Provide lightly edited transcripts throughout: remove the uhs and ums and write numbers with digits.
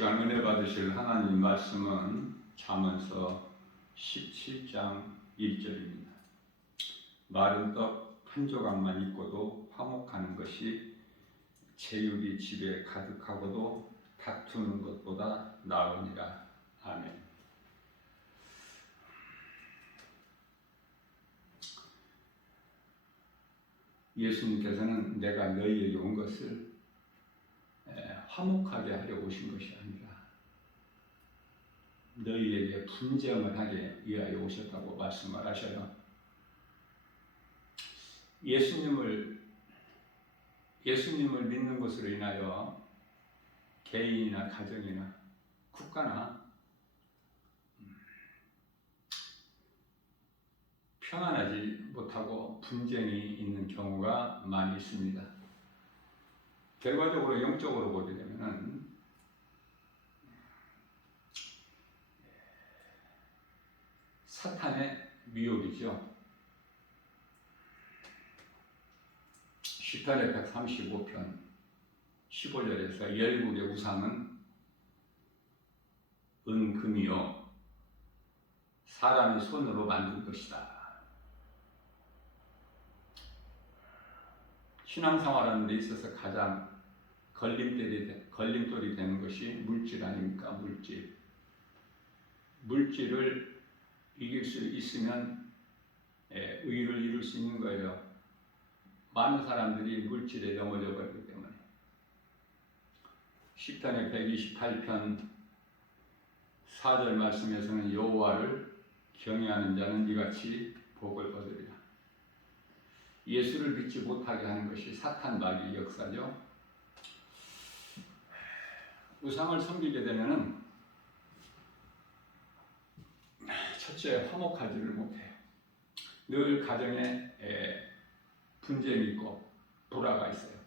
시간 은혜 받으실 하나님 말씀은 잠언서 17장 1절입니다. 마른 떡 한 조각만 있고도 화목하는 것이 제육이 집에 가득하고도 다투는 것보다 나으니라. 아멘. 예수님께서는 내가 너희에게 온 것을 화목하게 하려 오신 것이 아니라 너희에게 분쟁을 하게 위하여 오셨다고 말씀을 하셔요. 예수님을 믿는 것으로 인하여 개인이나 가정이나 국가나 평안하지 못하고 분쟁이 있는 경우가 많이 있습니다. 결과적으로 영적으로 보게 되면은 사탄의 미혹이죠. 시편의 135편 15절에서 열국의 우상은 은금이요 사람이 손으로 만든 것이다. 신앙생활하는 데 있어서 가장 걸림돌이 되는 것이 물질 아닙니까? 물질을 이길 수 있으면 의를 이룰 수 있는 거예요. 많은 사람들이 물질에 넘어져 버리기 때문에. 시편의 128편 4절 말씀에서는 여호와를 경외하는 자는 이같이 복을 얻으리라. 예수를 믿지 못하게 하는 것이 사탄 마귀의 역사죠. 우상을 섬기게 되면은 첫째 화목하지를 못해요. 늘 가정에 분쟁이 있고 불화가 있어요.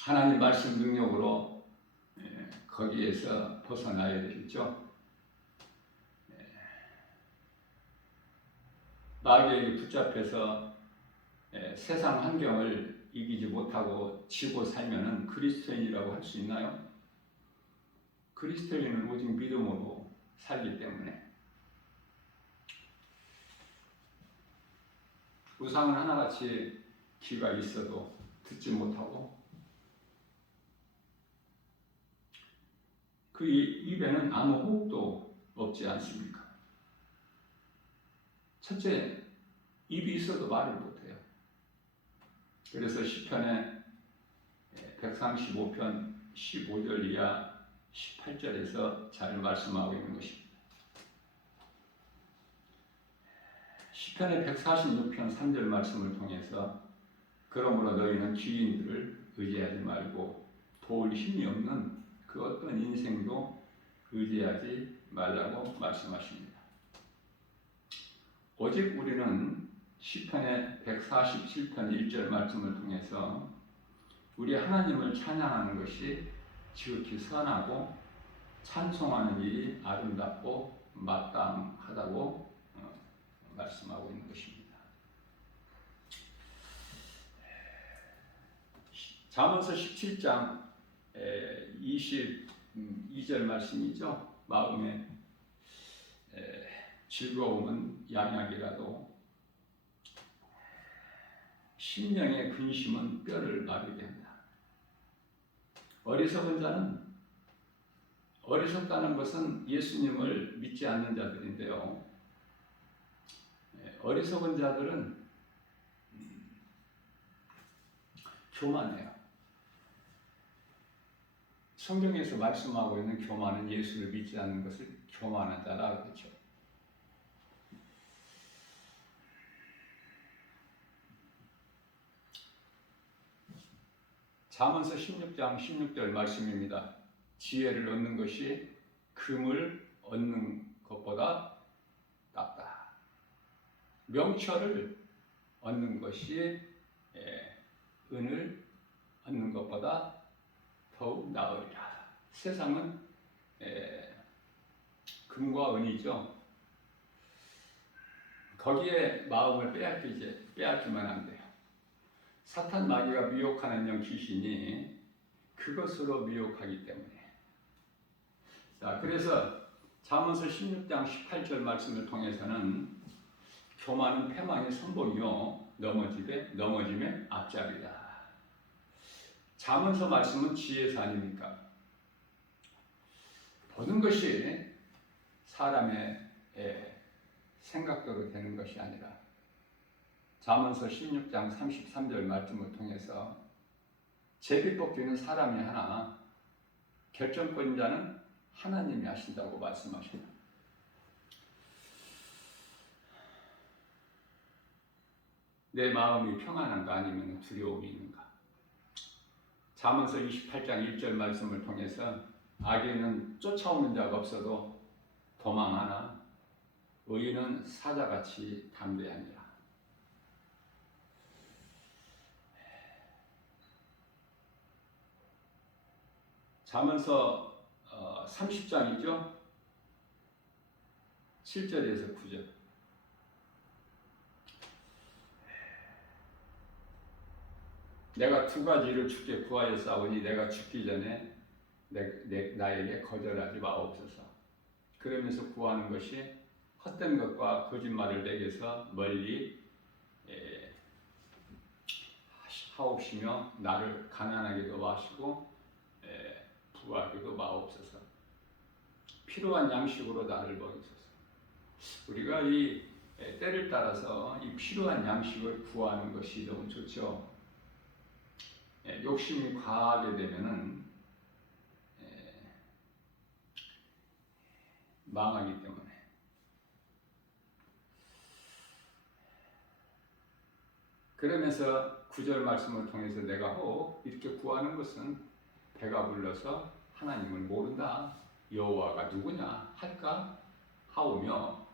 하나님 말씀 능력으로 거기에서 벗어나야 되겠죠. 마귀에게 붙잡혀서 세상 환경을 이기지 못하고 지고 살면은 그리스도인이라고 할 수 있나요? 그리스도인은 오직 믿음으로 살기 때문에. 우상은 하나같이 귀가 있어도 듣지 못하고 그 입에는 아무 호흡도 없지 않습니까? 첫째, 입이 있어도 말을 못해요. 그래서 시편의 135편 15절 이하 18절에서 잘 말씀하고 있는 것입니다. 시편의 146편 3절 말씀을 통해서 그러므로 너희는 귀인들을 의지하지 말고 도울 힘이 없는 그 어떤 인생도 의지하지 말라고 말씀하십니다. 오직 우리는 시편의 147편 1절 말씀을 통해서 우리 하나님을 찬양하는 것이 지극히 선하고 찬송하는 일이 아름답고 마땅하다고 말씀하고 있는 것입니다. 잠언서 17장 22절 말씀이죠. 마음의 즐거움은 양약이라도 심령의 근심은 뼈를 마르게 한다. 어리석은 자는, 어리석다는 것은 예수님을 믿지 않는 자들인데요. 어리석은 자들은 교만해요. 성경에서 말씀하고 있는 교만은 예수를 믿지 않는 것을 교만한 자라 그렇죠. 잠언서 16장 16절 말씀입니다. 지혜를 얻는 것이 금을 얻는 것보다 낫다. 명철을 얻는 것이 은을 얻는 것보다 더욱 나으리라. 세상은 금과 은이죠. 거기에 마음을 빼앗기면 안 돼요. 사탄 마귀가 미혹하는 영 귀신이 그것으로 미혹하기 때문에. 자, 그래서 잠언서 16장 18절 말씀을 통해서는 교만은 패망의 선봉이요 넘어짐의 앞잡이다. 잠언서 말씀은 지혜서 아닙니까? 모든 것이 사람의 생각대로 되는 것이 아니라 잠언서 16장 33절 말씀을 통해서 제비 뽑기는 사람이 하나 결정권자는 하나님이 하신다고 말씀하십니다. 내 마음이 평안한가 아니면 두려움이 있는가? 잠언서 28장 1절 말씀을 통해서 악인은 쫓아오는 자가 없어도 도망하나 의인은 사자같이 담대하니라. 잠언서 30장이죠. 7절에서 9절. 내가 두 가지를 주께 구하여 싸우니 내가 죽기 전에 나에게 거절하지 마옵소서. 그러면서 구하는 것이 헛된 것과 거짓말을 내게서 멀리 하옵시며 나를 가난하게도 하시고 부하게도 마옵소서. 필요한 양식으로 나를 먹이소서. 우리가 이 때를 따라서 이 필요한 양식을 구하는 것이 너무 좋죠. 욕심이 과하게 되면은 망하기 때문에. 그러면서 9절 말씀을 통해서 내가 이렇게 구하는 것은 배가 불러서 하나님을 모른다, 여호와가 누구냐 할까 하오며,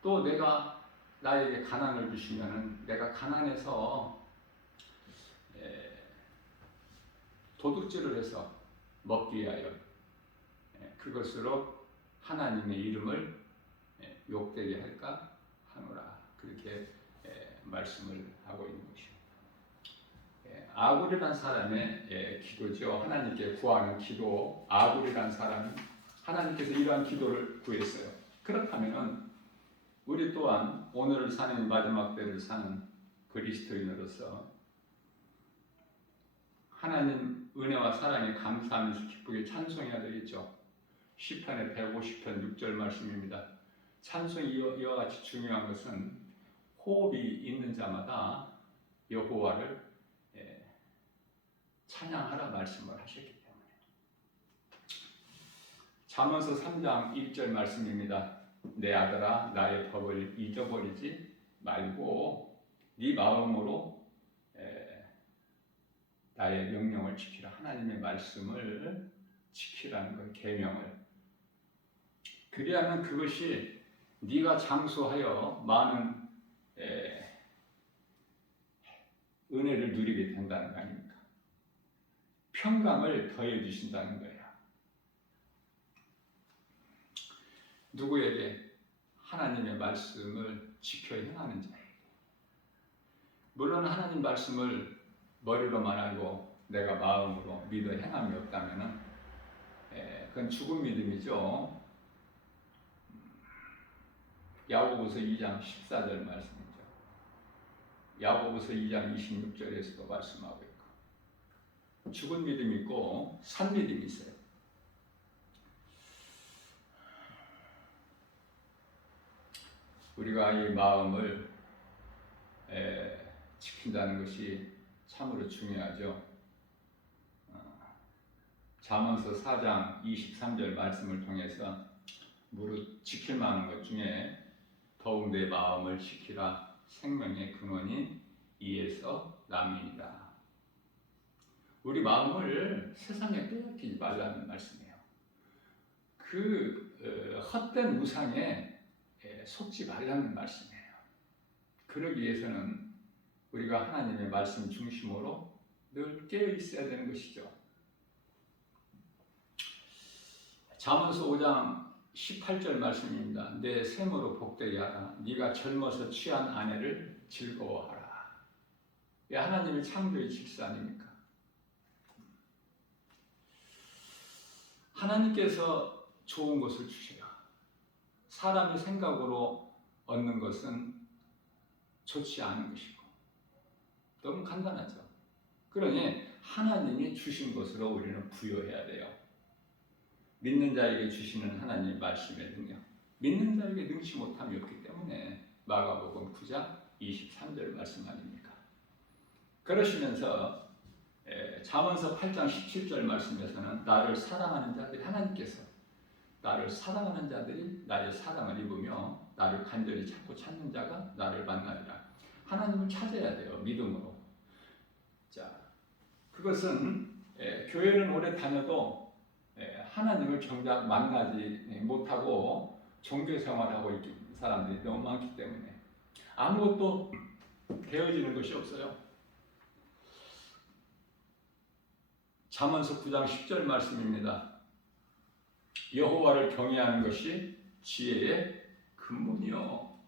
또 내가 나에게 가난을 주시면은 내가 가난해서 도둑질을 해서 먹기 위하여 그것으로 하나님의 이름을 욕되게 할까 하노라. 그렇게 말씀을 하고 있는 것입니다. 아굴이란 사람의 기도죠. 하나님께 구하는 기도. 아굴이란 사람은 하나님께서 이러한 기도를 구했어요. 그렇다면은 우리 또한 오늘을 사는 마지막 때를 사는 그리스도인으로서 하나님 은혜와 사랑에 감사하면서 기쁘게 찬송해야 되겠죠. 시편의 150편 6절 말씀입니다. 찬송이 이와 같이 중요한 것은 호흡이 있는 자마다 여호와를 찬양하라 말씀을 하셨기 때문에. 잠언서 3장 1절 말씀입니다. 내 아들아 나의 법을 잊어버리지 말고 네 마음으로 나의 명령을 지키라. 하나님의 말씀을 지키라는 것, 계명을. 그리하면 그것이 네가 장수하여 많은 은혜를 누리게 된다는 거 아닙니까? 평강을 더해 주신다는 거예요. 누구에게? 하나님의 말씀을 지켜 행하는 자에게. 물론 하나님 말씀을 머리로만 알고 내가 마음으로 믿어 행함이 없다면 그건 죽은 믿음이죠. 야고보서 2장 14절 말씀이죠. 야고보서 2장 26절에서도 말씀하고 있고, 죽은 믿음이 있고 산 믿음이 있어요. 우리가 이 마음을 지킨다는 것이 참으로 중요하죠. 잠언서 4장 23절 말씀을 통해서 무릇 지킬 만한 것 중에 더욱 내 마음을 지키라. 생명의 근원인 이에서 남이니라. 우리 마음을 세상에 빼앗기지 말라는 말씀이에요. 그 헛된 우상에 속지 말라는 말씀이에요. 그러기 위해서는 우리가 하나님의 말씀 중심으로 늘 깨어 있어야 되는 것이죠. 잠언서 5장 18절 말씀입니다. 내 샘으로 복되게 하라. 네가 젊어서 취한 아내를 즐거워하라. 이 하나님의 창조의 질서 아닙니까? 하나님께서 좋은 것을 주셔요. 사람의 생각으로 얻는 것은 좋지 않은 것이고 너무 간단하죠. 그러니 하나님이 주신 것으로 우리는 부여해야 돼요. 믿는 자에게 주시는 하나님 말씀의 능력, 믿는 자에게 능치 못함이 없기 때문에 마가복음 9장 23절 말씀 아닙니까? 그러시면서 잠언서 8장 17절 말씀에서는 나를 사랑하는 자들이, 하나님께서 나를 사랑하는 자들이 나의 사랑을 입으며 나를 간절히 찾고 찾는 자가 나를 만나리라. 하나님을 찾아야 돼요. 믿음으로. 자, 그것은 교회는 오래 다녀도 하나님을 정작 만나지 못하고 종교생활하고 있는 사람들이 너무 많기 때문에 아무것도 되어지는 것이 없어요. 잠언서 9장 10절 말씀입니다. 여호와를 경외하는 것이 지혜의 근본이요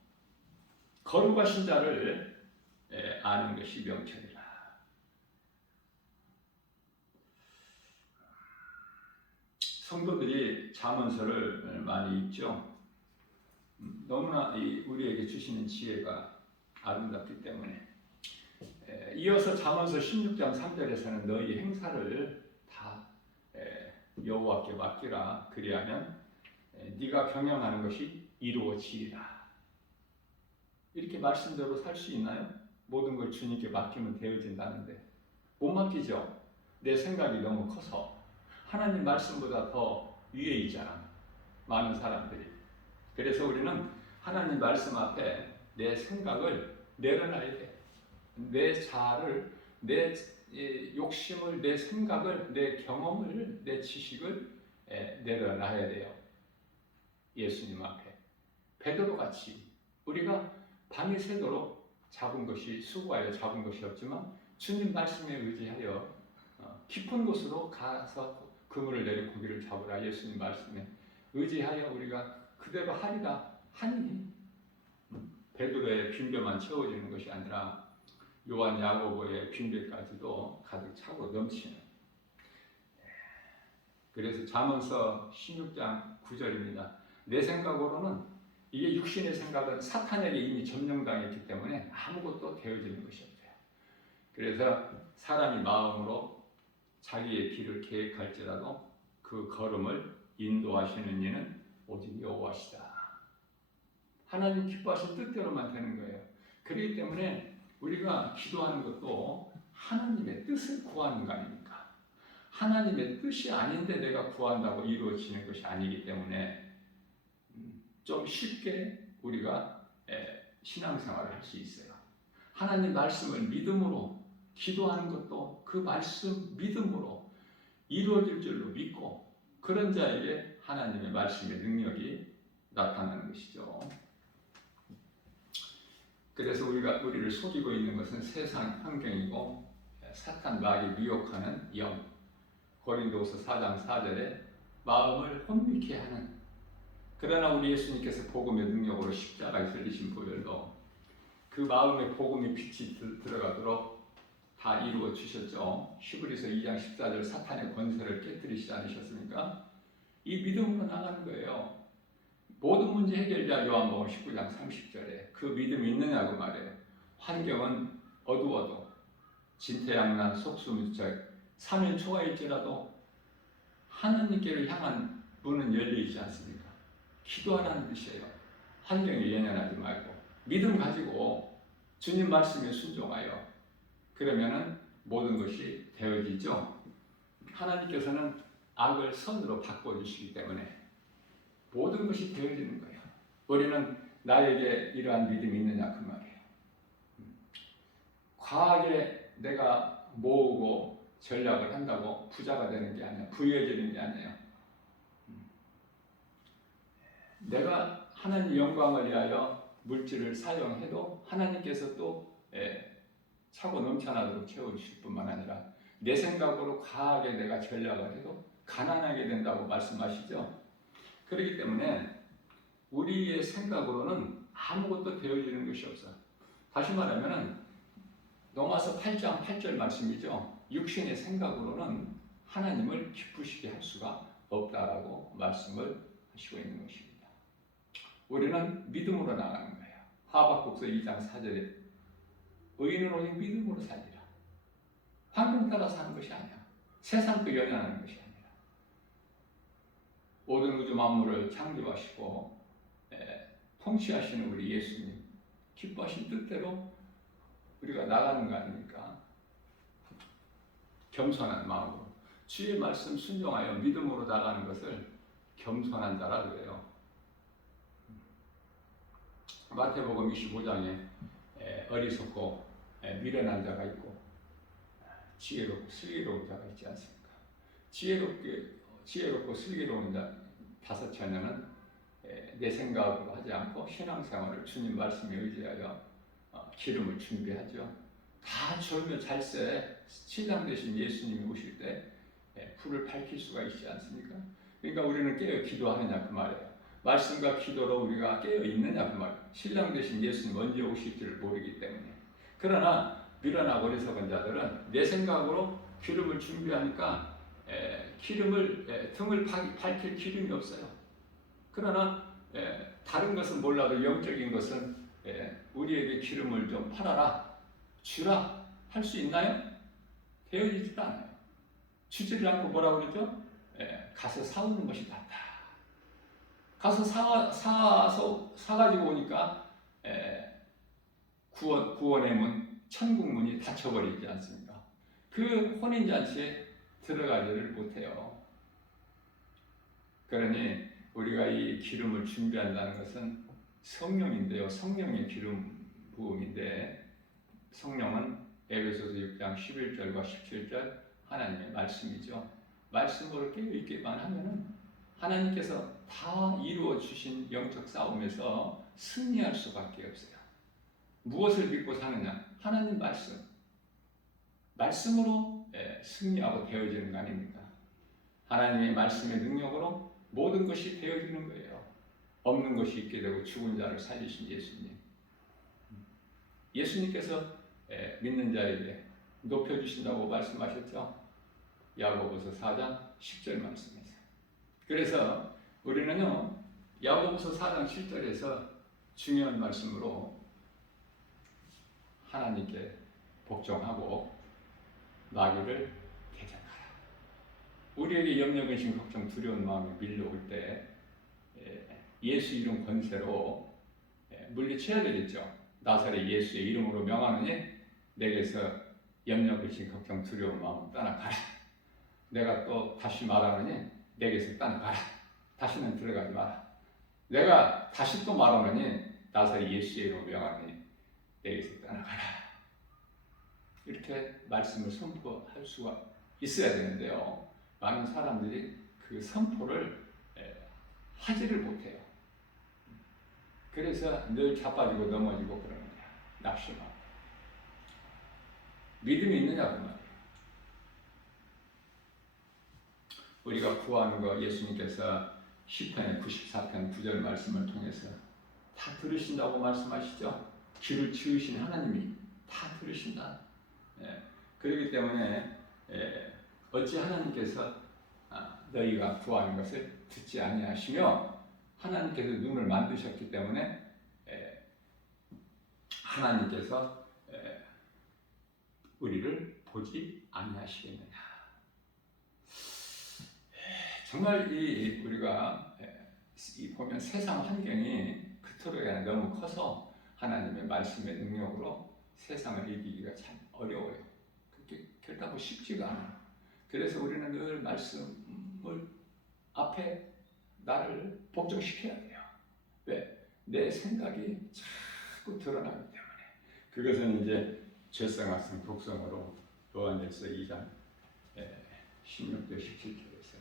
거룩하신 자를 아는 것이 명철이라. 성도들이 잠언서를 많이 읽죠. 너무나 우리에게 주시는 지혜가 아름답기 때문에. 이어서 잠언서 16장 3절에서는 너희 행사를 다 여호와께 맡기라. 그리하면 네가 경영하는 것이 이루어지리라. 이렇게 말씀대로 살 수 있나요? 모든 걸 주님께 맡기면 되어진다는데 못 맡기죠. 내 생각이 너무 커서. 하나님 말씀보다 더 위에 있잖아, 많은 사람들이. 그래서 우리는 하나님 말씀 앞에 내 생각을 내려놔야 돼. 내 자아를, 내 욕심을, 내 생각을, 내 경험을, 내 지식을 내려놔야 돼요. 예수님 앞에. 베드로같이 우리가 밤이 새도록 잡은 것이, 수고하여 잡은 것이 없지만 주님 말씀에 의지하여 깊은 곳으로 가서 그물을 내려 고기를 잡으라. 예수님 말씀에 의지하여 우리가 그대로 하리라 하니 베드로의 빈배만 채워지는 것이 아니라 요한 야고보의 빈배까지도 가득 차고 넘치는. 그래서 잠언서 16장 9절입니다. 내 생각으로는 이게 육신의 생각은 사탄에게 이미 점령당했기 때문에 아무것도 되어지는 것이 없어요. 그래서 사람이 마음으로 자기의 길을 계획할지라도 그 걸음을 인도하시는 이는 오직 여호와시다. 하나님 기뻐하신 뜻대로만 되는 거예요. 그렇기 때문에 우리가 기도하는 것도 하나님의 뜻을 구하는 거 아닙니까? 하나님의 뜻이 아닌데 내가 구한다고 이루어지는 것이 아니기 때문에 좀 쉽게 우리가 신앙생활을 할 수 있어요. 하나님 말씀을 믿음으로 기도하는 것도 그 말씀 믿음으로 이루어질 줄로 믿고, 그런 자에게 하나님의 말씀의 능력이 나타나는 것이죠. 그래서 우리를 속이고 있는 것은 세상 환경이고 사탄 마귀 미혹하는 영. 고린도후서 4장 4절에 마음을 혼미케 하는. 그러나 우리 예수님께서 복음의 능력으로 십자가에 들리신 보혈로 그 마음의 복음의 빛이 들어가도록 다 이루어 주셨죠. 히브리서 2장 14절 사탄의 권세를 깨뜨리시지 않으셨습니까? 이 믿음으로 나가는 거예요. 모든 문제 해결자 요한복음 19장 30절에 그 믿음이 있느냐고 말해요. 환경은 어두워도 진태양난 속수무책 3일 초하일지라도 하나님께를 향한 문은 열리지 않습니까? 기도하라는 뜻이에요. 환경에 연연하지 말고 믿음 가지고 주님 말씀에 순종하여 그러면은 모든 것이 되어지죠. 하나님께서는 악을 선으로 바꿔주시기 때문에 모든 것이 되어지는 거예요. 우리는 나에게 이러한 믿음이 있느냐 그 말이에요. 과하게 내가 모으고 전략을 한다고 부자가 되는 게 아니야. 부유해지는 게 아니에요. 내가 하나님 영광을 위하여 물질을 사용해도 하나님께서 또 차고 넘쳐나도록 채워주실 뿐만 아니라 내 생각으로 과하게 내가 전략을 해도 가난하게 된다고 말씀하시죠. 그렇기 때문에 우리의 생각으로는 아무것도 되어지는 것이 없어. 다시 말하면 로마서 8장 8절 말씀이죠. 육신의 생각으로는 하나님을 기쁘시게 할 수가 없다라고 말씀을 하시고 있는 것입니다. 우리는 믿음으로 나가는 거예요. 하박국서 2장 4절에 의인은 오직 믿음으로 살리라. 환경 따라 사는 것이 아니야. 세상과 연연하는 것이 아니라 모든 우주 만물을 창조하시고 통치하시는 우리 예수님 기뻐하신 뜻대로 우리가 나가는 거 아닙니까? 겸손한 마음으로 주의 말씀 순종하여 믿음으로 나가는 것을 겸손한 자라 그래요. 마태복음 25장에 어리석고 미련한 자가 있고 지혜롭고 슬기로운 자가 있지 않습니까? 지혜롭고 슬기로운 자 다섯 자녀는 내 생각으로 하지 않고 신앙생활을 주님 말씀에 의지하여 기름을 준비하죠. 다 졸며 잘새 신랑 되신 예수님이 오실 때 불을 밝힐 수가 있지 않습니까? 그러니까 우리는 깨어 기도하느냐 그 말이에요. 말씀과 기도로 우리가 깨어 있느냐 그 말이에요. 신랑 되신 예수님 언제 오실지를 모르기 때문에. 그러나 미련하고 어리석은 자들은 내 생각으로 기름을 준비하니까 등을 밝힐 기름이 없어요. 그러나 다른 것은 몰라도 영적인 것은 우리에게 기름을 좀 팔아라, 주라 할 수 있나요? 되어지지도 않아요. 주지를 않고 뭐라고 그러죠? 가서 사오는 것이 낫다. 가서 사가지고 오니까 구원의 문, 천국 문이 닫혀버리지 않습니까? 그 혼인잔치에 들어가지를 못해요. 그러니 우리가 이 기름을 준비한다는 것은 성령인데요. 성령의 기름 부음인데 성령은 에베소서 6장 11절과 17절 하나님의 말씀이죠. 말씀으로 깨어있기만 하면은 하나님께서 다 이루어 주신 영적 싸움에서 승리할 수밖에 없어요. 무엇을 믿고 사느냐? 하나님 말씀. 말씀으로 승리하고 되어지는 거 아닙니까? 하나님의 말씀의 능력으로 모든 것이 되어지는 거예요. 없는 것이 있게 되고 죽은 자를 살리신 예수님. 예수님께서 믿는 자에게 높여주신다고 말씀하셨죠. 야고보서 4장 10절 말씀에서. 그래서 우리는요 야고보서 4장 7절에서 중요한 말씀으로 하나님께 복종하고 마귀를 대적하라. 우리에게 염려, 근심, 걱정, 두려운 마음이 밀려올 때 예수 이름 권세로 물리쳐야 되겠죠. 나사렛 예수의 이름으로 명하느니 내게서 염려, 근심, 걱정, 두려운 마음 떠나가라. 내가 또 다시 말하느니 내게서 떠나가라. 다시는 들어가지 마라. 내가 다시 또 말하느니 나사렛 예수의 이름으로 명하느니 내게서 떠나가라. 이렇게 말씀을 선포할 수가 있어야 되는데요. 많은 사람들이 그 선포를 하지를 못해요. 그래서 늘 자빠지고 넘어지고 그러는 거야. 낙심하고. 믿음이 있느냐 그 말이에요. 우리가 구하는 거 예수님께서 시편의 94편 9절 말씀을 통해서 다 들으신다고 말씀하시죠. 귀를 지으신 하나님이 다 들으신다. 그렇기 때문에 어찌 하나님께서 너희가 구하는 것을 듣지 아니하시며 하나님께서 눈을 만드셨기 때문에 하나님께서 우리를 보지 아니하시겠느냐. 정말 우리가 보면 세상 환경이 그토록 너무 커서 하나님의 말씀의 능력으로 세상을 이기기가 참 어려워요. 그게 결단하고 쉽지가 않아요. 그래서 우리는 늘 말씀을 앞에 나를 복종시켜야 돼요. 왜? 내 생각이 자꾸 드러나기 때문에. 그것은 이제 죄성악성 독성으로 요한일서 2장 16절 17절에서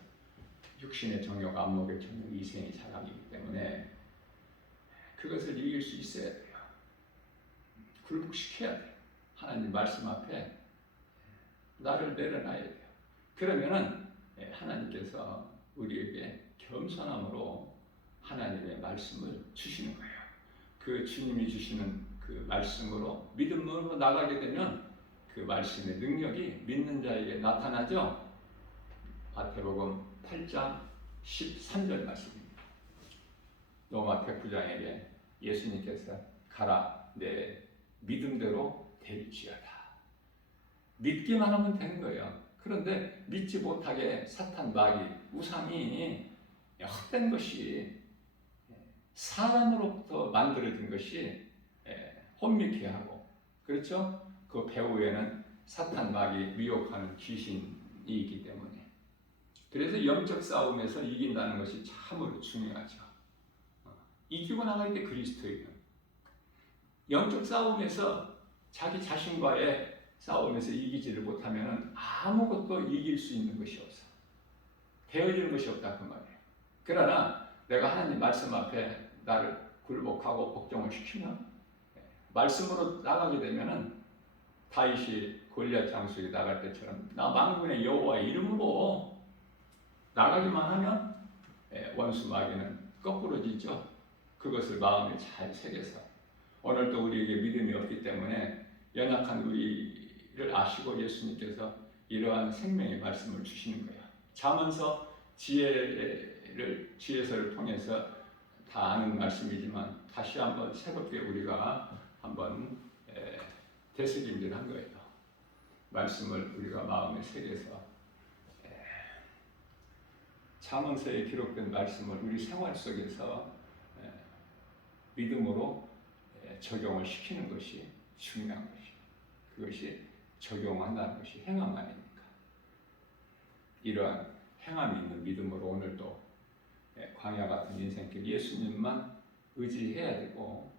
육신의 정욕, 안목의 정욕, 이생의 자랑이기 때문에 그것을 이길 수 있어야 돼요. 굴복시켜야 돼요. 하나님 말씀 앞에 나를 내려놔야 돼요. 그러면은 하나님께서 우리에게 겸손함으로 하나님의 말씀을 주시는 거예요. 그 주님이 주시는 그 말씀으로 믿음으로 나가게 되면 그 말씀의 능력이 믿는 자에게 나타나죠. 마태복음 8장 13절 말씀입니다. 로마 백부장에게 예수님께서 가라, 내 믿음대로 될지어다. 믿기만 하면 되는 거예요. 그런데 믿지 못하게 사탄 마귀 우상이 헛된 것이 사람으로부터 만들어진 것이 혼미케 하고, 그렇죠? 그 배후에는 사탄 마귀 미혹하는 귀신이 있기 때문에, 그래서 영적 싸움에서 이긴다는 것이 참으로 중요하죠. 이기고 나갈 때 그리스도예요. 영적 싸움에서 자기 자신과의 싸움에서 이기지를 못하면 아무것도 이길 수 있는 것이 없어. 되어지는 것이 없다 그 말이에요. 그러나 내가 하나님 말씀 앞에 나를 굴복하고 복종을 시키면, 말씀으로 나가게 되면은 다윗이 골리앗 장수에 나갈 때처럼 나 만군의 여호와의 이름으로 나가기만 하면 원수 마귀는 거꾸로지죠. 그것을 마음에 잘 새겨서 오늘도 우리에게 믿음이 없기 때문에 연약한 우리를 아시고 예수님께서 이러한 생명의 말씀을 주시는 거예요. 잠언서 지혜서를 통해서 다 아는 말씀이지만 다시 한번 새롭게 우리가 한번 되새김질한 거예요. 말씀을 우리가 마음에 새겨서 잠언서에 기록된 말씀을 우리 생활 속에서 믿음으로 적용을 시키는 것이 중요한 것이에요. 그것이 적용한다는 것이 행함 아닙니까? 이러한 행함이 있는 믿음으로 오늘도 광야 같은 인생길 예수님만 의지해야 되고,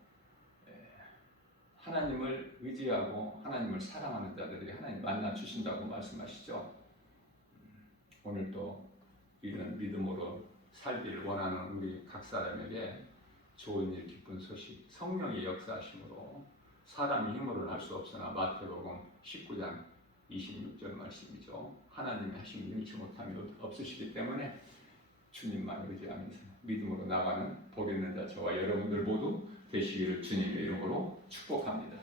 하나님을 의지하고 하나님을 사랑하는 자들에게 하나님 만나 주신다고 말씀하시죠. 오늘도 이런 믿음으로 살기를 원하는 우리 각 사람에게 좋은 일, 기쁜 소식, 성령의 역사하심으로 사람이 힘으로는 할 수 없으나 마태복음 19장 26절 말씀이죠. 하나님이 하신 일 잃지 못함이 없으시기 때문에 주님만 의지하면서 믿음으로 나가는 복 있는 자 저와 여러분들 모두 되시기를 주님의 이름으로 축복합니다.